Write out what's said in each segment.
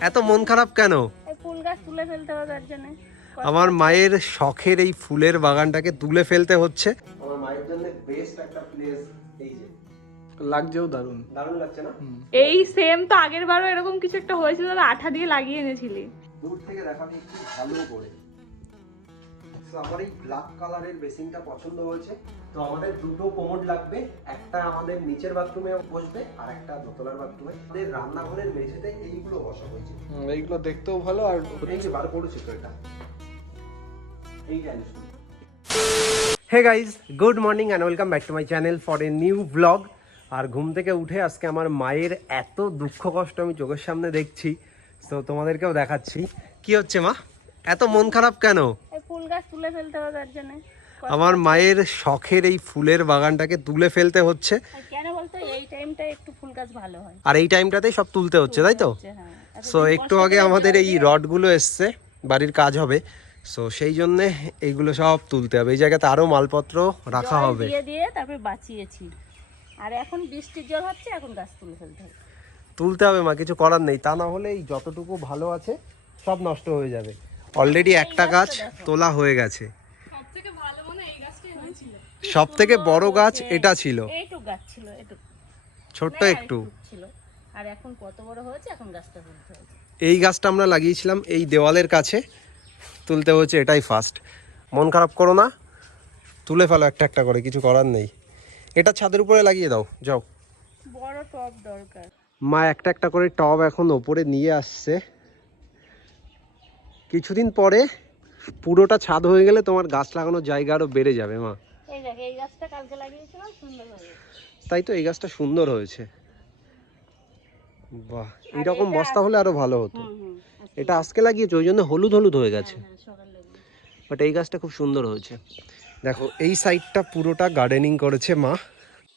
এত মন খারাপ কেন? ফুল গাছ তুলে ফেলতে হবে তার জন্য। আমার মায়ের শখের এই ফুলের বাগানটাকে তুলে ফেলতে হচ্ছে। আমার মায়ের জন্য বেস্ট একটা প্লেস এই যে। লাগছেও দারুণ। দারুণ লাগছে না? এই সেম তো আগের বারও এরকম কিছু একটা হয়েছিল তো আঠা দিয়ে লাগিয়ে এনেছিলি। দূর থেকে দেখাতে একটু ভালো করে। আমার এই ব্ল্যাক কালারের বেসিনটা পছন্দ হয়েছে। তো আমাদের দুটো কোমোড লাগবে একটা আমাদের নিচের বাথরুমে বসবে আর একটা দোতলার বাথরুমে। আমাদের রান্নাঘরের মেঝেতে এইগুলো বসা হয়েছে। এইগুলো দেখতেও ভালো আর এই যে বার করেছি তো এটা। এই জানিস hey guys good morning and welcome back to my channel for a new blog আর ঘুম থেকে উঠে আজকে আমার মায়ের এত দুঃখ কষ্ট আমি চোখের সামনে দেখছি তো তোমাদেরকেও দেখাচ্ছি। কি হচ্ছে মা? এত মন খারাপ কেন? ফুল গাছ তুলে ফেলতে হবে তার জন্য। আমার মায়ের শখের এই ফুলের বাগানটাকে তুলে ফেলতে হচ্ছে। আর কেন বলতো এই টাইমটা একটু ফুল গাছ ভালো হয়। আর এই টাইমটাতেই সব তুলতে হচ্ছে তাই তো? যে হ্যাঁ। সো একটু আগে আমাদের এই রডগুলো এসছে বাড়ির কাজ হবে। সো সেই জন্যে এইগুলো সব তুলতে হবে। এই জায়গাতে আরও মালপত্র রাখা হবে। দিয়ে দিয়ে তারপরে বাঁচিয়েছি। আর এখন বৃষ্টির জল হচ্ছে এখন গাছ তুলে ফেলতে হবে। তুলতে হবে মা কিছু করার নেই। তা না হলে এই যতটুকু ভালো আছে সব নষ্ট হয়ে যাবে। অলরেডি একটা গাছ তোলা হয়ে গেছে সবথেকে ভালো মনে হয় এই গাছটাই হয়েছিল সব থেকে বড় গাছ এটা ছিল। এইটুক গাছ ছিল এটুক ছোট্ট একটু। ছিল। আর এখন কত বড় হয়েছে এখন গাছটা তুলতে এই গাছটা আমরা লাগিয়েছিলাম এই দেওয়ালের কাছে। তুলতে হচ্ছে এটাই ফার্স্ট মন খারাপ করো না। তুলে ফেলো একটা একটা করে কিছু করার নেই। এটা ছাদের উপরে লাগিয়ে দাও যাও। বড় টব দরকার। মা একটা একটা করে টব এখন ওপরে নিয়ে আসছে। কিছুদিন পরে পুরোটা ছাদ হয়ে গেলে তোমার গাছ লাগানোর জায়গা আরও বেড়ে যাবে মা। এই দেখ এই গাছটা কালকে লাগিয়েছিলাম সুন্দর হয়ে তাই তো এই গাছটা সুন্দর হয়েছে। বাহ এইরকম বস্তা হলে আরও ভালো হতো। এটা আজকে লাগিয়েছে ওই জন্য হলুদ হলুদ হয়ে গেছে। হ্যাঁ লাগিয়েছি। বাট এই গাছটা খুব সুন্দর হয়েছে। দেখো এই সাইডটা পুরোটা গার্ডেনিং করেছে মা।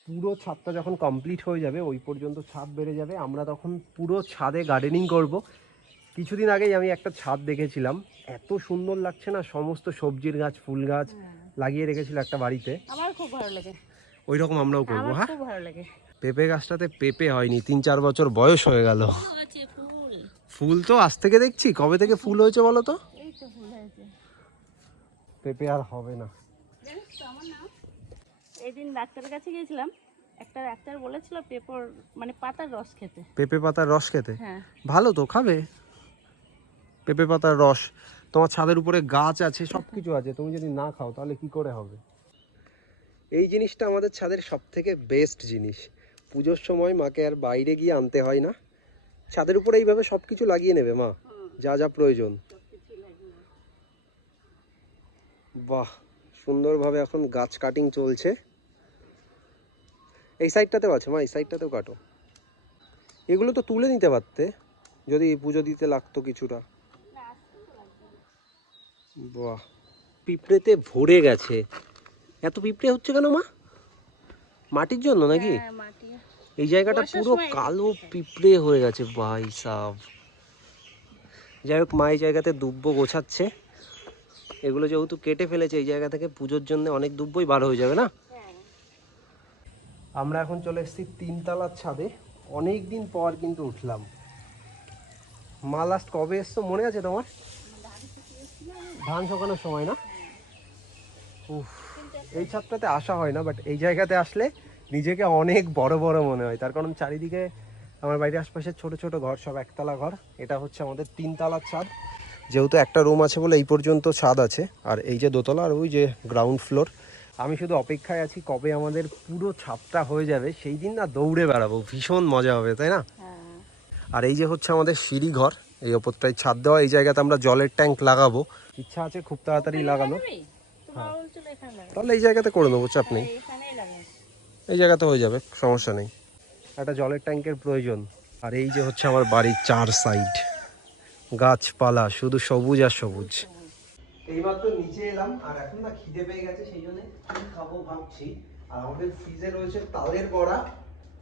পুরো ছাদটা যখন কমপ্লিট হয়ে যাবে ওই পর্যন্ত ছাদ বেড়ে যাবে। আমরা তখন পুরো ছাদে গার্ডেনিং করব। কিছুদিন আগেই আমি একটা ছাদ দেখেছিলাম। এত সুন্দর লাগছে না সমস্ত সবজির গাছ ফুল গাছ। লাগিয়ে রেখেছিল একটা বাড়িতে। আমার খুব ভালো লাগে। ওই রকম আমরাও করব হ্যাঁ? খুব ভালো লাগে। পেঁপে গাছটাতে পেঁপে হয়নি তিন চার বছর বয়স হয়ে গেল। ফুল ফুল। তো আজ থেকে দেখছি কবে থেকে ফুল হয়েছে বলো তো? এই তো ফুল হয়েছে। পেঁপে আর হবে না। জানিস তো আমার নাম? এই দিন ডাক্তারের কাছে গিয়েছিলাম একটা ডাক্তার বলেছিল পেপর মানে পাতার রস খেতে। পেঁপে পাতার রস খেতে? হ্যাঁ। ভালো তো খাবে। পেঁপে পাতার রস তোমার ছাদের উপরে গাছ আছে সব কিছু আছে তুমি যদি না খাও তাহলে কি করে হবে? এই জিনিসটা আমাদের ছাদের সব থেকে বেস্ট জিনিস। পুজোর সময় মাকে আর বাইরে গিয়ে আনতে হয় না। ছাদের উপরে এইভাবে সব কিছু লাগিয়ে নেবে মা যা যা প্রয়োজন। বাহ সুন্দরভাবে এখন গাছ কাটিং চলছে। এই সাইডটাতেও আছে মা এই সাইডটাতেও কাটো। এগুলো তো তুলে নিতে পারতে যদি পুজো দিতে লাগতো কিছুটা। বাহ। পিঁপড়েতে ভরে গেছে। এত পিঁপড়ে হচ্ছে কেন মা? মাটির জন্য নাকি? হ্যাঁ এই জায়গাটা পুরো কালো পিঁপড়ে হয়ে গেছে ভাই সাব। যাই হোক মা এই জায়গাতে দুব্ব গোছাচ্ছে। এগুলো যেহেতু কেটে ফেলেছে এই জায়গা থেকে পুজোর জন্য অনেক দুব্বই বার হয়ে যাবে না? হ্যাঁ। আমরা এখন চলে এসেছি তিনতলার ছাদে। অনেক দিন পর কিন্তু উঠলাম। মা লাস্ট কবে এসছো মনে আছে তোমার? ধান শোকানোর সময় না? উফ এই ছাদটাতে আসা হয় না বাট এই জায়গাতে আসলে নিজেকে অনেক বড় বড় মনে হয়। তার কারণ চারিদিকে আমার বাড়ির আশপাশে ছোট ছোট ঘর সব একতলা ঘর। এটা হচ্ছে আমাদের তিনতলার ছাদ। যেহেতু একটা রুম আছে বলে এই পর্যন্ত ছাদ আছে আর এই যে দোতলা আর ওই যে গ্রাউন্ড ফ্লোর আমি শুধু অপেক্ষায় আছি কবে আমাদের পুরো ছাদটা হয়ে যাবে। সেই দিন না দৌড়ে বেড়াবো। ভীষণ মজা হবে তাই না? হ্যাঁ। আর এই যে হচ্ছে আমাদের সিঁড়ি ঘর এই ওপরটায় ছাদ দেওয়া এই জায়গাতে আমরা জলের ট্যাঙ্ক লাগাবো। ইচ্ছা আছে খুব তাড়াতাড়ি লাগানো লাগাবি। তাহলে এই জায়গাতে করে নেব চাপ নেই। এই জায়গাতে হয়ে যাবে সমস্যা নেই। একটা জলের ট্যাঙ্কের প্রয়োজন। আর এই যে হচ্ছে আমার বাড়ির চার সাইড। গাছপালা শুধু সবুজ আর সবুজ। এইমাত্র নিচে এলাম আর এখন না খিদে পেয়ে গেছে সেই জন্য কি খাব ভাবছি। আর আমাদের ফ্রিজে রয়েছে তালের বড়া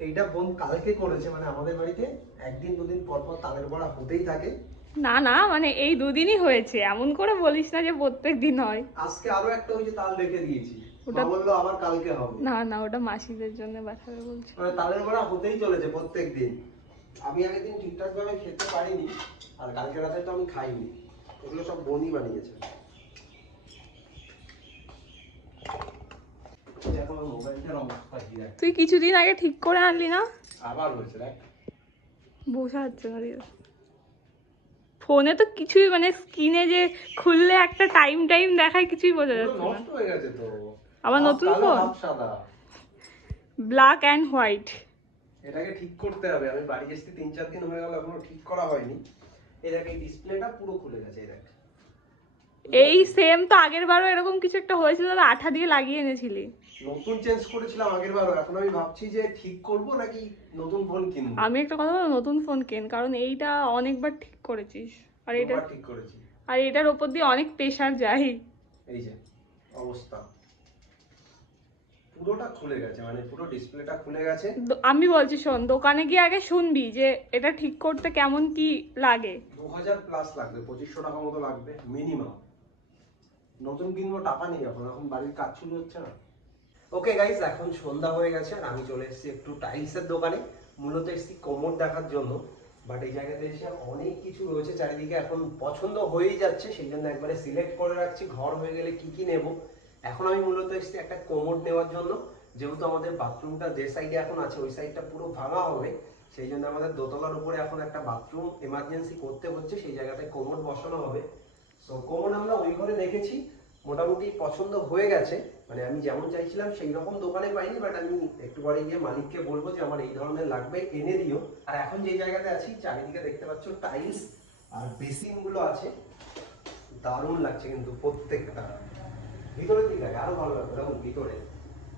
এইটা বোন কালকে করেছে মানে আমাদের বাড়িতে একদিন দুদিন পর পর তালের বড়া হতেই থাকে। না না মানে এই দুদিনই হয়েছে এমন করে বলিস না যে প্রত্যেক দিন হয়। আজকে আরও একটা হয়েছে তাল রেখে দিয়েছি। ওটা- বলল আবার কালকে হবে। না না ওটা মাসিদের জন্য পাঠাবে বলছে। মানে তালের বড়া হতেই চলেছে প্রত্যেক দিন। আমি আগের দিন ঠিকঠাক ভাবে খেতে পারিনি আর কালকে রাতে তো আমি খাইনি। এগুলো সব বনি বানিয়েছে দেখো আমার মোবাইলটার অবস্থা কি দেখ তুই কিছুদিন আগে ঠিক করে আনলি না? আবার হয়েছে দেখ। বোঝা যাচ্ছে না ফোনে তো কিছুই মানে স্ক্রিনে যে খুললে একটা টাইম টাইম দেখায় কিছুই বোঝা যাচ্ছে না। নষ্ট হয়ে গেছে তো। আবার নতুন ফোন? ব্ল্যাক অ্যান্ড হোয়াইট এটাকে ঠিক করতে হবে। আমি বাড়ি আসতে তিন চার দিন হয়ে গেল এখনও ঠিক করা হয়নি। এই ডিসপ্লেটা পুরো খুলে গেছে এই দেখ। এই সেম তো আগের বারও এরকম কিছু একটা হয়েছিল তো আঠা দিয়ে লাগিয়ে এনেছিলি। নতুন চেঞ্জ করেছিলাম আগের বারও এখন আমি ভাবছি যে ঠিক করব নাকি নতুন ফোন কিনবো? আমি একটা কথা বলব নতুন ফোন কেন? কারণ এইটা অনেকবার ঠিক করেছিস। আর এটা ঠিক করেছি। আর এটার ওপর দিয়ে অনেক প্রেশার যায়। এই যে অবস্থা। পুরোটা খুলে গেছে মানে পুরো ডিসপ্লেটা খুলে গেছে। আমি বলছি শোন দোকানে গিয়ে আগে শুনবি যে এটা ঠিক করতে কেমন কি লাগে। দু হাজার প্লাস লাগবে পঁচিশশো টাকা মতো লাগবে মিনিমাম নতুন কিনবো, টাকা নেই এখন এখন বাড়ির কাজ শুরু হচ্ছে না। ওকে গাইস এখন সন্ধ্যা হয়ে গেছে, আর আমি চলে এসেছি একটু টাইলসের দোকানে। মূলত এসেছি কোমর দেখার জন্য বাট এই জায়গাতে এসে অনেক কিছু রয়েছে চারিদিকে। এখন পছন্দ হয়েই যাচ্ছে, সেই জন্য একবারে সিলেক্ট করে রাখছি, ঘর হয়ে গেলে কি কি নেব। এখন আমি মূলত এসেছি একটা কোমর নেওয়ার জন্য, যেহেতু আমাদের বাথরুমটা যে সাইডে এখন আছে, ওই সাইডটা পুরো ভাঙা হবে, সেই জন্য আমাদের দোতলার উপরে এখন একটা বাথরুম এমার্জেন্সি করতে হচ্ছে, সেই জায়গাটায় কোমর বসানো হবে। সো কোমর আমরা ওই ঘরে দেখেছি। মোটামুটি পছন্দ হয়ে গেছে। মানে আমি যেমন চাইছিলাম সেই রকম দোকানে পাইনি বাট আমি একটু পরে গিয়ে মালিককে বলব যে আমার এই ধরনের লাগবে এনে দিও। আর এখন যে জায়গাতে আছি চারিদিকে দেখতে পাচ্ছ টাইলস আর বেসিনগুলো আছে। দারুণ লাগছে কিন্তু প্রত্যেকটা। ভিতরে দিকে লাগে আরও ভালো লাগবে দেখুন ভিতরে।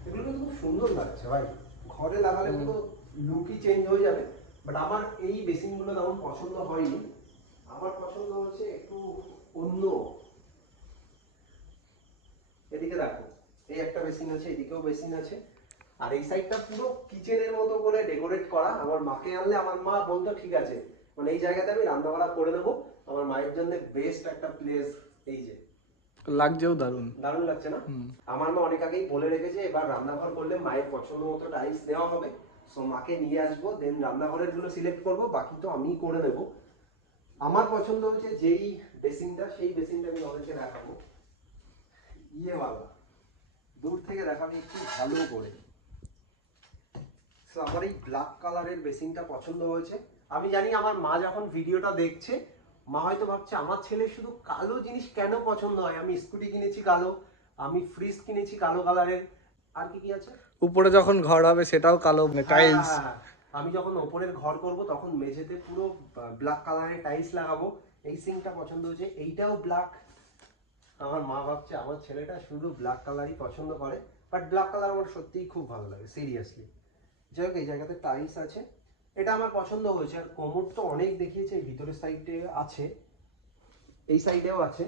এগুলো কিন্তু খুব সুন্দর লাগছে ভাই। ঘরে লাগালে পুরো লুকই চেঞ্জ হয়ে যাবে। বাট আমার এই বেসিনগুলো তেমন পছন্দ হয়নি। আমার পছন্দ হচ্ছে একটু অন্য। এদিকে দেখো এই একটা বেসিন আছে এদিকেও বেসিন আছে। আর এই সাইডটা পুরো কিচেনের মতো করে ডেকোরেট করা। আমার মাকে আনলে আমার মা বলতো ঠিক আছে মানে এই জায়গাতে আমি করে দেবো। আমার মায়ের জন্য বেস্ট একটা প্লেস এই যে। লাগছেও দারুণ। দারুণ লাগছে না? আমার মা অনেক আগেই বলে রেখেছে এবার রান্নাঘর করলে মায়ের পছন্দ মতো টাইলস দেওয়া হবে। সো মাকে নিয়ে আসব দেন রান্নাঘরেরগুলো সিলেক্ট করব বাকি তো আমিই করে নেব। আমার পছন্দ হচ্ছে যেই বেসিনটা সেই বেসিনটা আমি অনেকে দেখাবো। ইয়ে বাবা দূর থেকে দেখাবে একটু ভালো করে। আমার এই ব্ল্যাক কালারের বেসিনটা পছন্দ হয়েছে। আমি জানি আমার মা যখন ভিডিওটা দেখছে মা হয়তো ভাবছে আমার ছেলে শুধু কালো জিনিস কেন পছন্দ হয়? আমি স্কুটি কিনেছি কালো আমি ফ্রিজ কিনেছি কালো কালারের আর কি কি আছে? উপরে যখন ঘর হবে সেটাও কালো টাইলস হ্যাঁ। আমি যখন ওপরের ঘর করব, তখন মেঝেতে পুরো ব্ল্যাক কালারের টাইলস লাগাবো। এই সিংটা পছন্দ হয়েছে। এইটাও ব্ল্যাক আমার মা ভাবছে, আমার ছেলেটা শুধু ব্ল্যাক কালারই পছন্দ করে। বাট ব্ল্যাক কালার আমার সত্যিই খুব ভালো লাগে সিরিয়াসলি যাই হোক, এই জায়গাতে টাইলস আছে। এটা আমার পছন্দ হয়েছে। আর কোমর তো অনেক দেখিয়েছে ভিতরের সাইডে আছে। এই সাইডেও আছে।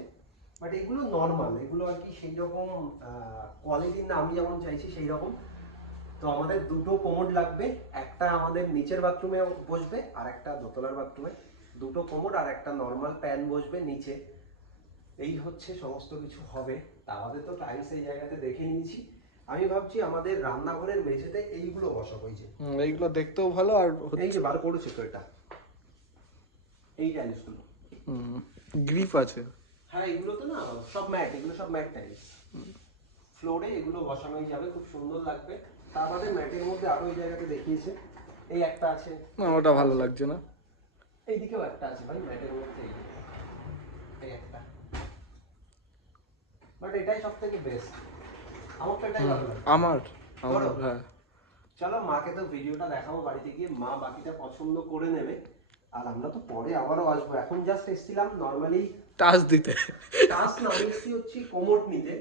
বাট এগুলো নর্মাল এগুলো আর কি সেই রকম কোয়ালিটির না। আমি যেমন চাইছি সেই রকম তো আমাদের দুটো কোমোড লাগবে একটা আমাদের নিচের বাথরুমে বসবে আর একটা দোতলার বাথরুমে দুটো কোমোড আর একটা নর্মাল প্যান বসবে নিচে। এই হচ্ছে সমস্ত কিছু হবে। তা আমাদের তো টাইলস এই জায়গাতে দেখে নিয়েছি। আমি ভাবছি আমাদের রান্নাঘরের মেঝেতে এইগুলো বসাবো এই যে। এইগুলো দেখতেও ভালো আর এই যে বার করেছে তো এটা। এই টাইলসগুলো গ্রিপ আছে। হ্যাঁ এগুলো তো না সব ম্যাট এগুলো সব ম্যাট টাইলস ফ্লোরে এগুলো বসানোই যাবে খুব সুন্দর লাগবে। তার বাদে ম্যাটের মধ্যে আরও এই জায়গাতে দেখিয়েছে। এই একটা আছে। না ওটা ভালো লাগছে না। এইদিকেও একটা আছে ভাই ম্যাটের মধ্যে এই এই একটা। বাট এটাই সব থেকে বেস্ট আমার তো এটাই ভালো লাগে। আমার? আমার হ্যাঁ। চলো মাকে তো ভিডিওটা দেখাবো বাড়িতে গিয়ে মা বাকিটা পছন্দ করে নেবে। আর আমরা তো পরে আবারও আসব। এখন জাস্ট এসেছিলাম নর্মালি টাচ দিতে। টাস্ক না এসেছি হচ্ছে কোমোট নিতে।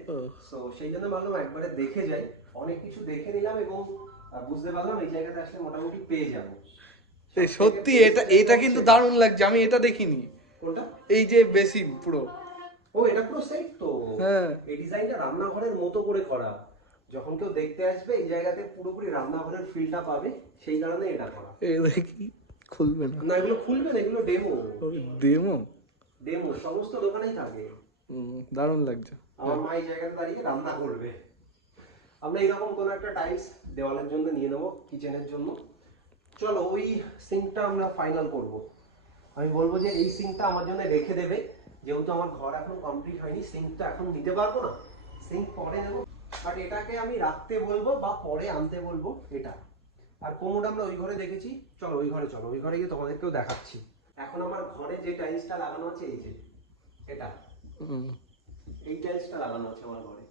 সো সেই জন্য ভাবলাম একবারে দেখে যাই। অনেক কিছু দেখে নিলাম এবং বুঝতে পারলাম এই জায়গাতে আসলে মোটামুটি পেয়ে যাব। সত্যি এটা এটা কিন্তু দারুণ লাগছে আমি এটা দেখিনি। কোনটা? এই যে বেসিন পুরো। ও এটা পুরো সেট তো। হ্যাঁ। এই ডিজাইনটা রান্নাঘরের মতো করে করা। যখন কেউ দেখতে আসবে এই জায়গাতে পুরোপুরি রান্নাঘরের ফিলটা পাবে সেই কারণে এটা করা। এই দেখি খুলবে না? না এগুলো খুলবে না এগুলো ডেমো ডেমো ডেমো সমস্ত দোকানেই থাকে। দারুণ লাগছে। আমার মা এই জায়গাতে দাঁড়িয়ে রান্না করবে। আমরা এরকম কোনো একটা টাইলস দেওয়ালের জন্য নিয়ে নেব কিচেনের জন্য। চলো ওই সিঙ্কটা আমরা ফাইনাল করব। আমি বলব যে এই সিঙ্কটা আমার জন্য রেখে দেবে। যেহেতু আমার ঘর এখন কমপ্লিট হয়নি সিঙ্কটা এখন নিতে পারব না। সিঙ্ক পরে নেব। বাট এটাকে আমি রাখতে বলব বা পরে আনতে বলব এটা। আর কোমোড আমরা ওই ঘরে দেখেছি। চলো ওই ঘরে চলো ওই ঘরে গিয়ে তোমাদেরকেও দেখাচ্ছি। এখন আমার ঘরে যে টাইলসটা লাগানো আছে এই যে এটা। এই টাইলসটা লাগানো আছে আমার ঘরে।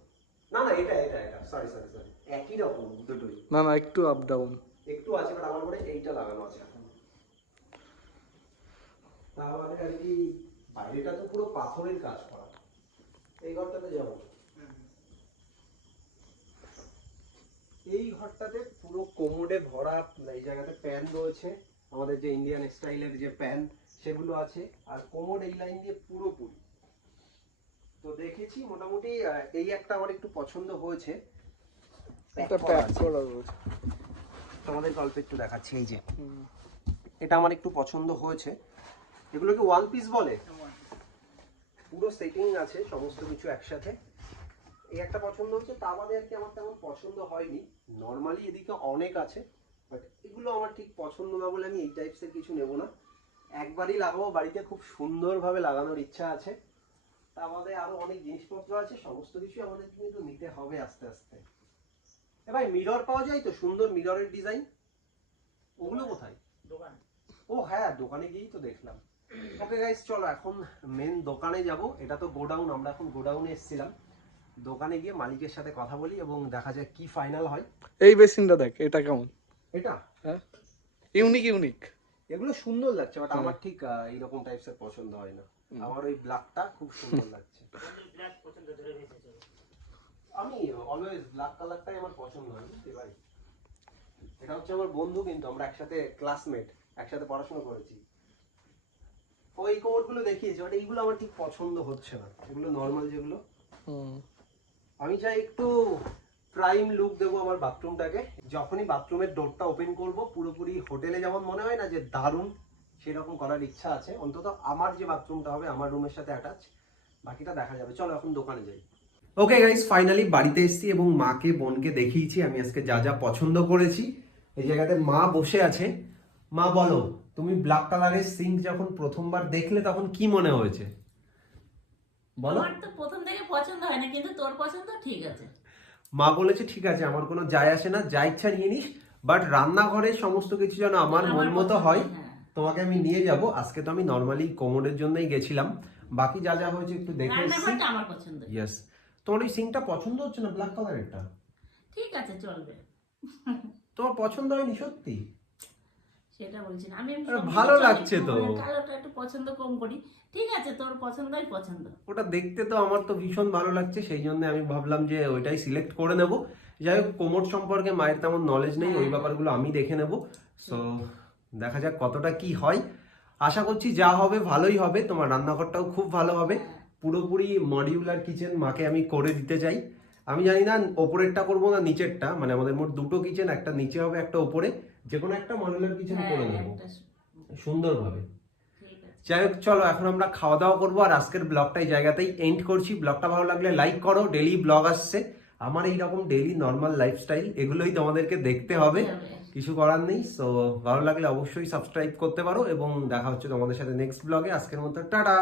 না না এটা এটা এটা। সরি সরি সরি একই রকম দুটোই। না না একটু আপ ডাউন একটু আছে বাট আমার ঘরে এইটা লাগানো আছে এখন। তাহলে আর কি বাইরেটা তো পুরো পাথরের কাজ করা। এই ঘরটাতে যাব। এই ঘরটাতে পুরো কোমোডে ভরা এই জায়গাতে প্যান রয়েছে। আমাদের যে ইন্ডিয়ান স্টাইলের যে প্যান সেগুলো আছে। আর কোমোড এই লাইন দিয়ে পুরোপুরি তো দেখেছি মোটামুটি এই একটা আমার একটু পছন্দ হয়েছে। তোমাদের গল্প একটু দেখাচ্ছি এই যে। এটা আমার একটু পছন্দ হয়েছে। এগুলোকে ওয়ান পিস বলে? পুরো সেটিং আছে সমস্ত কিছু একসাথে। এই একটা পছন্দ হচ্ছে তা বাদে আর কি আমার তেমন পছন্দ হয়নি। নর্মালি এদিকে অনেক আছে। বাট এগুলো আমার ঠিক পছন্দ না বলে আমি এই টাইপসের কিছু নেব না। একবারই লাগাবো বাড়িতে খুব সুন্দরভাবে লাগানোর ইচ্ছা আছে। তা আমাদের আরও অনেক জিনিসপত্র আছে সমস্ত কিছু আমাদের কিন্তু নিতে হবে আস্তে আস্তে। এ ভাই মিরর পাওয়া যায় তো? সুন্দর মিররের ডিজাইন ওগুলো কোথায়? দোকান। ও হ্যাঁ দোকানে গিয়েই তো দেখলাম। ওকে গাইস চলো এখন মেন দোকানে যাব। এটা তো গোডাউন আমরা এখন গোডাউনে এসেছিলাম। দোকানে গিয়ে মালিকের সাথে কথা বলি এবং দেখা যায় কি ফাইনাল হয়। এই বেসিনটা দেখ এটা কেমন? এটা? হ্যাঁ। Unique unique. এগুলো সুন্দর লাগছে বাট আমার ঠিক এইরকম টাইপসের পছন্দ হয় না। আমার ওই ব্ল্যাকটা খুব সুন্দর লাগছে। আমি অলওয়েজ ব্ল্যাক কালারটাই আমার পছন্দ হয় বুঝতে ভাই এটা হচ্ছে আমার বন্ধু কিন্তু আমরা একসাথে ক্লাসমেট একসাথে পড়াশোনা করেছি। ওই কোমরগুলো দেখিয়েছি বাট এইগুলো আমার ঠিক পছন্দ হচ্ছে না। এগুলো নর্মাল যেগুলো। আমি চাই একটু প্রাইম লুক দেবো আমার বাথরুমটাকে যখনই বাথরুমের ডোরটা ওপেন করব পুরোপুরি হোটেলে যেমন মনে হয় না যে দারুণ সেরকম করার ইচ্ছা আছে। অন্তত আমার যে বাথরুমটা হবে আমার রুমের সাথে অ্যাটাচ বাকিটা দেখা যাবে। চলো এখন দোকানে যাই। ওকে গাইস ফাইনালি বাড়িতে এসেছি এবং মাকে বোনকে দেখিয়েছি। আমি আজকে যা যা পছন্দ করেছি এই জায়গাতে মা বসে আছে। মা বলো তুমি ব্ল্যাক কালারের সিঙ্ক যখন প্রথমবার দেখলে তখন কি মনে হয়েছে? বলো। আমার তো প্রথম থেকে পছন্দ হয় না কিন্তু তোর পছন্দ ঠিক আছে। মা বলেছে ঠিক আছে আমার কোনো যায় আসে না যা ইচ্ছা নিয়ে নিস বাট রান্নাঘরে সমস্ত কিছু যেন আমার মন মতো হয় হ্যাঁ। তোমাকে আমি নিয়ে যাব। আজকে তো আমি নর্মালি কোমরের জন্যই গেছিলাম। বাকি যা যা হয়েছে একটু দেখে এসেছি আমার পছন্দ। ইয়েস তোমার ওই সিংটা পছন্দ হচ্ছে না ব্ল্যাক কালারেরটা ঠিক আছে চলবে। তোমার পছন্দ হয়নি সত্যি? সেটা বলছি না। আমি ভালো লাগছে তো। কালোটা একটু পছন্দ কম করি। ঠিক আছে তোর পছন্দই পছন্দ। ওটা দেখতে তো আমার তো ভীষণ ভালো লাগছে সেই জন্য আমি ভাবলাম যে ওইটাই সিলেক্ট করে নেব। যাই হোক কোমর সম্পর্কে মায়ের তেমন নলেজ নেই ওই ব্যাপারগুলো আমি দেখে নেব। সো দেখা যাক কতটা কি হয়। আশা করছি যা হবে ভালোই হবে। তোমার রান্নাঘরটাও খুব ভালো হবে। পুরোপুরি মডিউলার কিচেন মাকে আমি করে দিতে চাই। আমি জানি না ওপরেরটা করব না নিচেরটা? মানে আমাদের মোট দুটো কিচেন একটা নিচে হবে একটা ওপরে। যে কোনো একটা মডিউলার পিছনে হ্যাঁ করে নেব একটা সুন্দরভাবে। যাই হোক চলো এখন আমরা খাওয়া দাওয়া করব আর আজকের ব্লগটা এই জায়গাতেই এন্ড করছি। ব্লগটা ভালো লাগলে লাইক করো ডেলি ব্লগ আসছে। আমার এইরকম ডেলি নর্মাল লাইফস্টাইল এগুলোই তোমাদেরকে দেখতে হবে। কিছু করার নেই সো ভালো লাগলে অবশ্যই সাবস্ক্রাইব করতে পারো এবং দেখা হচ্ছে তোমাদের সাথে নেক্সট ব্লগে আজকের মতো টাটা!